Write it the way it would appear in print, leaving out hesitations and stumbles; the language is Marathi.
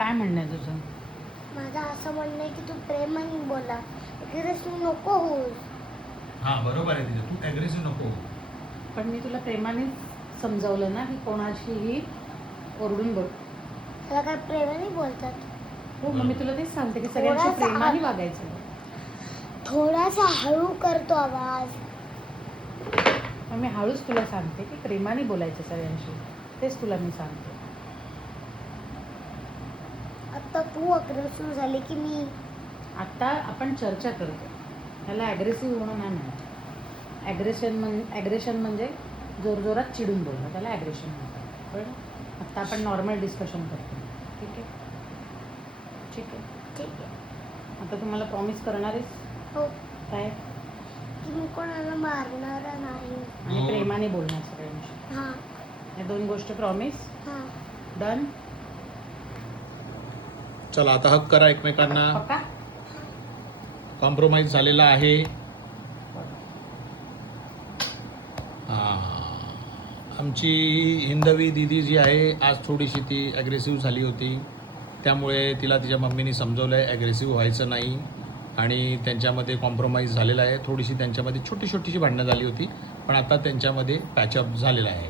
काय म्हणणं आहे तुझं? माझं असं म्हणणं आहे की तू प्रेमाने बोला, अग्रेसिव्ह नको होऊस. हां बरोबर आहे तिचं, तू ॲग्रेसिव्ह नको हो. पण मी तुला प्रेमाने समजावलं ना की कोणाशीही ओरडून बोल. त्याला काय प्रेमाने बोलतात? हो मग मी तुला तेच सांगते की सगळ्यांशी थोडासा प्रेमाने वागायचं. थोडासा हळू करतो आवाज. मग मी हळूच तुला सांगते की प्रेमाने बोलायचं सगळ्यांशी, तेच तुला मी सांगते. आता तू अग्रेसिव्ह झाले की मी. आत्ता आपण चर्चा करतो, ह्याला ॲग्रेसिव्ह होणं नाही म्हणत. ॲग्रेशन म्हणजे जोरजोरात चिडून बोलणं, त्याला ॲग्रेशन म्हणतात. पण आत्ता आपण नॉर्मल डिस्कशन करतो. ठीक आहे ठीक आहे. ठीक आहे. आता तुम्हाला प्रॉमिस करणार आहेस हो काय? की मी कोणाला मारणार नाही. आणि हो. प्रेमाने बोलणार सगळ्यांशी. हां या 2 गोष्टी प्रॉमिस. हां. डन. चला आता हक करा एकमेकांना. पक्का. कॉम्प्रोमाइज झालेला आहे. आमची हिंदवी दीदी जी आहे आज थोडीशी ती ॲग्रेसिव्ह झाली होती, त्यामुळे तिला तिच्या मम्मीनी समजवलं आहे ॲग्रेसिव्ह व्हायचं नाही आणि त्यांच्यामध्ये कॉम्प्रोमाइज झालेला आहे. थोडीशी त्यांच्यामध्ये छोटीशी भांडणं झाली होती, पण आता त्यांच्यामध्ये पॅचअप झालेलं आहे.